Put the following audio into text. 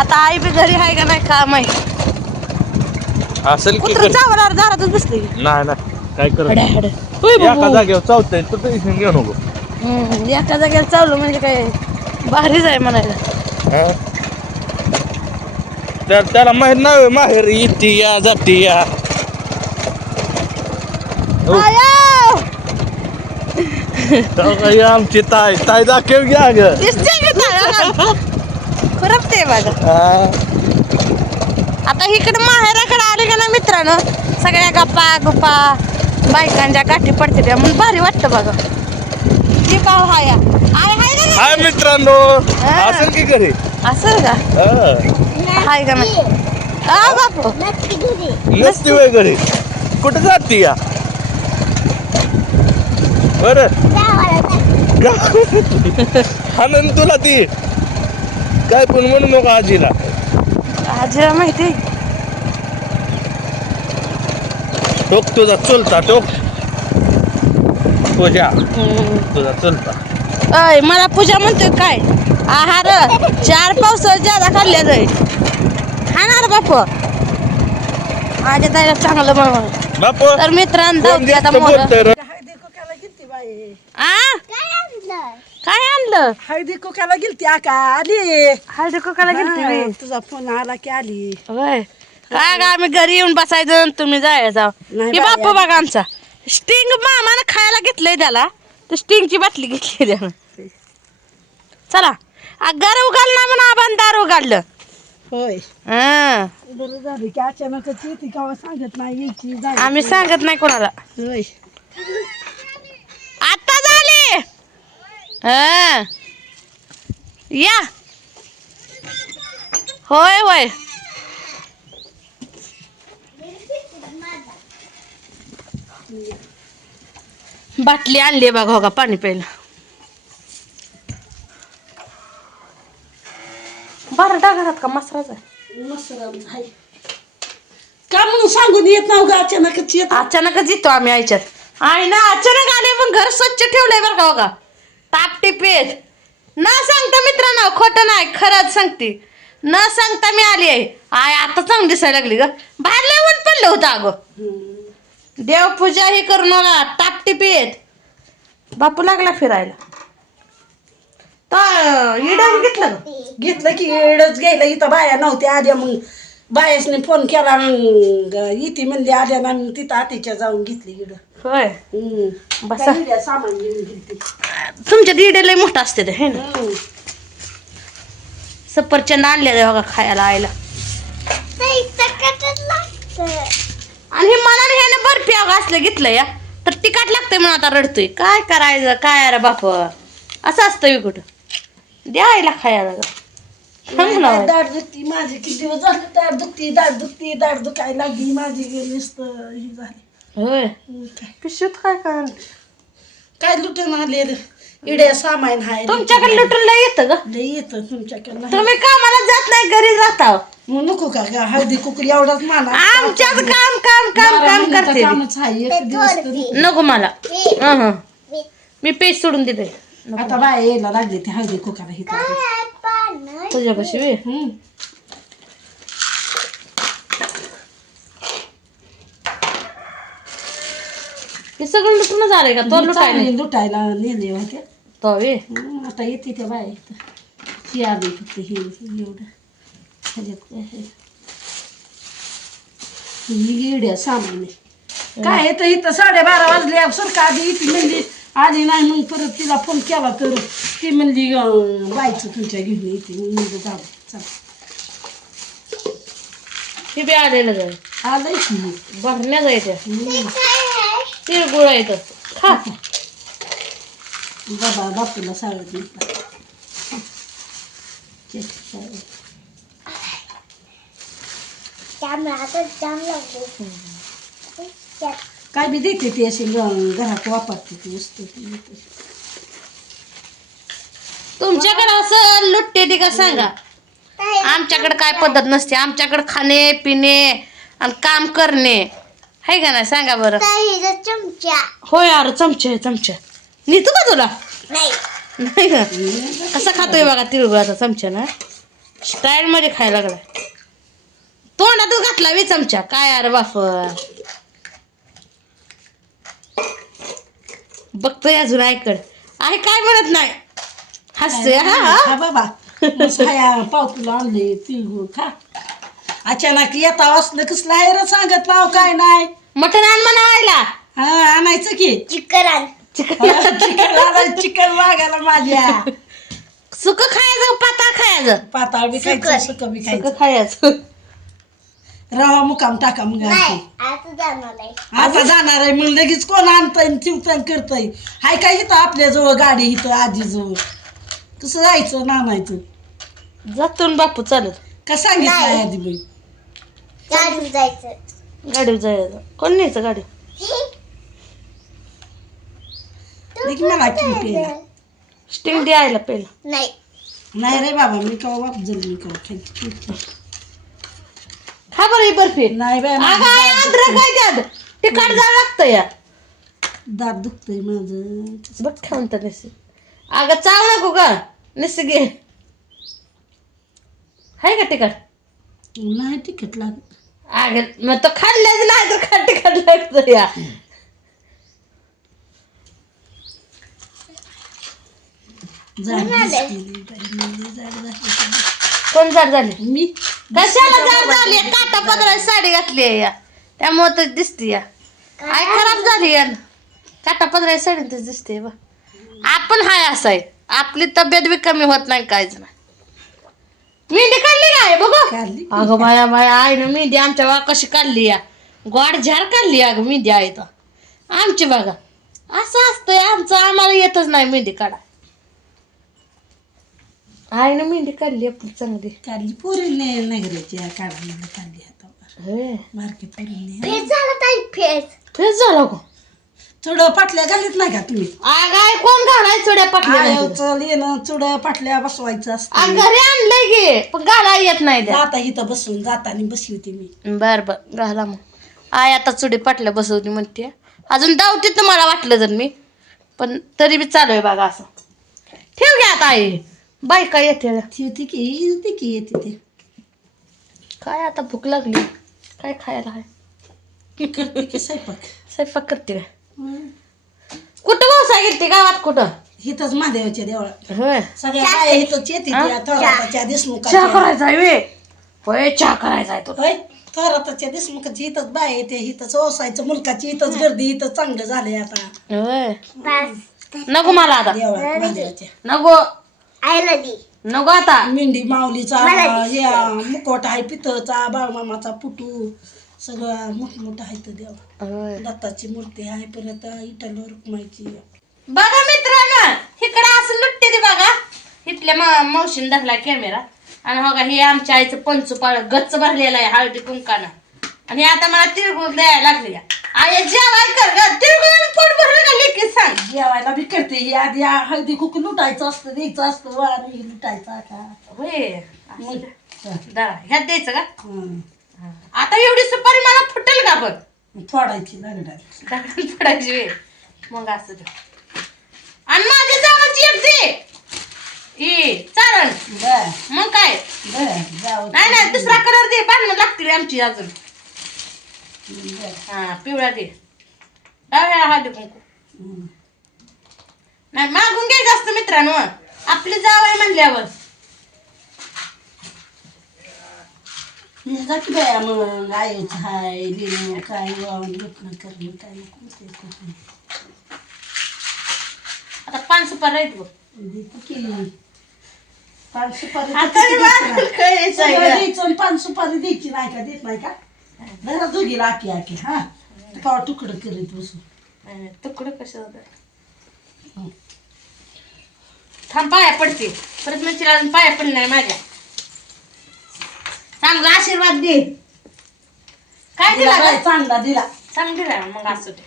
आता आई बी घरी आहे का नाही का माहिती असेल की कुत्र कर- चावणार दारातच बसले. नाही नाही. काय करत? एका. जागेवर चावतंय तू टेन्शन घेऊ नको. हम्म, एका जागेला चावलं म्हणजे काय? भारीच आहे म्हणायला. हा? त्या त्याला माहीत नाही माहेर इथे या जाती या हो. आयो! तेव्हा काही आमची ताई. ताई दाखव घ्या ग दिसते का तारा? खुरपते बघा. हा. आता इकडे माहेराकडे आले का ना मित्रांनो? सगळ्या गप्पा गुप्पा बायकांच्या गाठी पडते त्या म्हणून भारी वाटतं बघा. ती पाव हाया आय हाय मित्रांनो. हा. असेल की घरी? असं का? हा. हाय का नाही? आ बापू. नसती वय घरी. कुठे जाती या? बर. आनंद तुला ती. काय पण म्हणू नको आजीला. आजीला माहिती? टोक तुझा चुलता टोक तुझ्या तुझा चुलता. अय मला पूजा म्हणतोय काय? आहार चार पाऊस ज्यादा खाल्ले जाईल खाणार बापू? माझ्या ताईला चांगलं बनवा बापू तर मित्रांनो जाऊ आता जास्त मोर. बोलतंय रे? आ? काय आणलं? हळदी कुकाला गेलती आका आली. हळदी कुकाला गेलती. हा, तुझा फोन आला की आली. होय. काय का आम्ही घरी येऊन बसायचं आणि तुम्ही जायचं नाही हे बाई, बाप्पा बघा आमचा. स्टिंग मामानं खायला घेतलंय त्याला. तर स्टिंगची बाटली घेतली त्यानं. चला. आ, घर उघाल ना म्हणून आबान दार उघडलं. होय. हं. बरं झालं की अचानकच येते केव्हा सांगत नाही यायची जायची. आम्ही सांगत नाही कोणाला. होय आता झाले हं. या. होय होय. बाटली आणली बघा हो का पाणी प्यायला. बरं टाकतात का मसराचा मसरा नाही का म्हणून सांगून येत नाव ग अचानकच येत. अचानकच येतो आम्ही आईच्यात. आई ना अचानक आले पण घर स्वच्छ ठेवलंय बरं का बघा तापटी येत न सांगता मित्रांनो खोटं नाही खरंच सांगते. न सांगता मी आली आहे. आय आता चांगली दिसायला लागली ग. बाहेर लय ऊन पडलं होतं अगं. देवपूजा हे करून मला तापटी येत बापू लागला फिरायला. तर इडन घेतलं घेतलं की इडच घ्यायला. इथं बाया नव्हत्या आल्या मग बायासने फोन केला मग इथे म्हणली आल्या ना मग तिथं आतीच्या जाऊन घेतली होय. बसा. सामान घेऊन तुमच्या दीडे लय मोठं असते ते हे ना. सफरचंद आणले बघा खायला आयला आणि हे मनाने ह्याने बर्फी अगं असलं घेतलं या. तर तिखट लागतंय म्हणून आता रडतोय. काय करायचं काय अरे बाप. असं असतं कुठं. द्यायला खायला. ग. सांग ना नाही, दाढ दुखती माझी. किती दिवस झाले दाढ दुखती दाढ दुखती दाढ दुखायला लागली माझी नुसतं हे झाली. होय. काय? पिशवीत काय काय? काय लुटून आले रे इड्या सामान हाय तुमच्याकडे लुटून लय येतं ग. लई येतं तुमच्याकडे नाही. तुम्ही कामाला जात नाही घरी जाता मग नको का ग? हळदी कुकडी एवढाच माना आमच्याच काम काम काम बारा काम करते कामच आहे एक दिवस तरी. नको मला. हं, हं. मी पेज सोडून देते. आता बाय यायला लागले ते हळदी कुकाला हिथं. तुझ्यापाशी वे. हे सगळं लुटूनच आलंय का तो लुटाय नाही लुटायला नेले होते तो वे आता येते त्या बाय इथं ही आली फक्त ही एवढं ह्याच्यात काय? ही इड्या सामान. काय येतं इथं साडेबारा वाजले सरका आधी इथे म्हणली आली नाही मग परत तिला फोन केला तर ती म्हणली बायचं तुमच्या घेऊन येते मग म्हणलं जाऊ चला. हे बी आलेलं जाय आलंय की भरण्या जायच्या तिळगुळ येत खा. बाबा बापूला सांगत नाही चेक सांग. काय बी देते ती अशी घरात वापरते ती वस्तू. तुमच्याकडे असं लुटते ती का सांगा? आमच्याकडे काय पद्धत नसते. आमच्याकडे खाणे पिणे आणि काम करणे. आहे का नाही? सांगा बरं. चमचा होय अरे चमचे चमचे. नेतो का तुला? नाही. नाही का? कसा खातोय बघा तिळगुळ आता चमच्यानं स्टाईल मध्ये खायला लागला तोंडातच घातला वी चमचा. काय अरे बाप. बघतोय अजून ऐकड आहे काय म्हणत नाही? हसतोय हा? बाबा. पाव किलो आणले तिळगुळ खा. अचानक येता असलं कसलं आहे रे सांगत नाव काय नाही. मटण आण म्हणायला हा आणायचं की. चिकन आण. चिकन. आणायचं, चिकन मागायला माझ्या. सुक खायचं पाताळ खायचं? पाताळ बी खायचं सुक बी सुक खायचं. खायचं. रवा मुकाम टाका मग आणखी. आता जाणार आहे. आता जाणार आहे मग लगेच कोण आणतंय चिवतन करतय? हाय काय इथं आपल्याजवळ गाडी इथं आजीजवळ कसं जायचं नामायचं? जातून बापू चालत. का सांगितलं नाही. आधी बाई? गाडीवर जायचं. गाडीवर जायचं. कोण न्यायचं गाडी? लेकी मला किती स्टिंग द्यायला पहिला. नाही. नाही रे बाबा मी कवा बाप जर मी कवा खायची खा बरं ही बर्फी नाही बाय अगं अद्रक काय त्यात. तिखट जावं लागतं या. दात दुखतंय माझं. बघ खाऊन तर नसे. अगं चाव नको का नसे घे. हाय का तिखट नाही तिखट लागत अगं मग तो खाल्ल्याच नाही तर खा तिखट लागतं या. दिसते बाई, जाड झाली. कोण जाड झाली? मी. कशाला जाड झाली? काटा पदरा साडी घातली आहे या. त्यामुळे तर दिसते या. आय खराब झाली? या काटा पदरा साडी तर दिसते बा. आपण हाय असं आहे. आपली तब्येत बी कमी होत नाही काहीच नाही. मेहंदी काढली काय बघू. काढली अगं माया माया आईनं मेहंदी आमच्या बघा कशी काढली या? गोड झार काढली अगं मेहंदी आहे तर. आमची बघा असं असतंय. आमचं आम्हाला येतच नाही मेहंदी काढा आईनं मेहंदी काढली आपली चांगली. काढली. पोरीने नगराच्या काढली काढली हातावर होय. बारके पोरीने फेस झाला ताई फेस तेच झालं गो थोडं पाटल्या घालीत नाही का तुम्ही? आगाय कोण घालाय चुड्या पाटल्या आयोचं येणं चुड्या पाटल्या बसवायचं असतं. घरी आणलंय गे पण घाला येत नाही त्या. जाता इथं बसून जाताना बसली होती मी. बर बर घाला मग. आय आता चुडी पाटल्या बसवली म्हणते. अजून धावते तुम्हाला वाटलं जर मी. पण तरी बी चालू आहे बघा असं. ठेव घ्या आता आई. बायका येते ती होती की येते की येते ते. काय आता भूक लागली? काय खायला आहे? करते की स्वयंपाक. स्वयंपाक करते काय कुठं भाऊसा गेलते गावात कुठं? इथंच महादेवाच्या देवळात. होय. सगळ्या बाया इथंच येते? त्या थोराताच्या चहा. देशमुखाच्या करायचा आहे वे. होय चहा करायचा आहे तो. होय? थोराताच्या देशमुखाची इथंच बाया येते इथंच ओसायचं मुलकाची इथंच गर्दी इथं चांगलं झालंय आता. होय. नको मला आता. देवळात महादेवाच्या. नको. आयला दे नको आता. मेंढी माऊलीचा मला दिसतं. या मुकोट आहे पितळचा बाळमामाचा पुटू. सगळं मोठमोठं आहे तर देव. दत्ताची मूर्ती आहे परत इटल रुक्माईची बघा मित्रांनो इकडं असं लुटते ते बघा. इथल्या मा मावशीने धरला कॅमेरा आणि बघा हे आमच्या आईचं पंचू पाळ गच्च भरलेलं आहे हळदी कुंकानं आणि आता मला तिळगुळ द्यायला लागली आई जेवाय कर ग. तिळगुळ पोट भरलं का लेकी सांग. जेवायला बी करते. ही आधी आ- हळदी कुक लुटायचं असतं द्यायचं असतं वारी लुटायचं आता. होय. द्या. दळा. ह्यात द्यायचं का? हं. आता एवढी सुपारी मला फुटेल का पण फोडायची लागणार दगडात पडायची वेळ मग असं ते आणि माझ्या जावाची एक दे. ई चालन. बर. मग काय? बर जाऊ नाही नाही दुसरा कलर दे. भांडणं लागतील आमची अजून. हा पिवळा दे डाव्या हळदी कुंकू हं. नाही मागून घ्यायचं असतं मित्रांनो. आपली जाव आहे म्हणल्यावर. बाया मग. आईच हाय लिहिणं काय वाहून लुटणं करणं काय नको ते करणं. आता पाच सुपार राहील बघ. देते की पाच सुपारी आता द्यायची पाच सुपारी द्यायची नाही का? देत नाही का? जरा दोघीला आकी आकी हा? का तुकडं करीत बसू. तुकडं कसं होतं थांब पाया पडते. परत म्हणजे अजून पाया नाही माझ्या. चांगला आशीर्वाद दे. काय दिला दिला चांगला दिला? सांग दिला मग असू दे.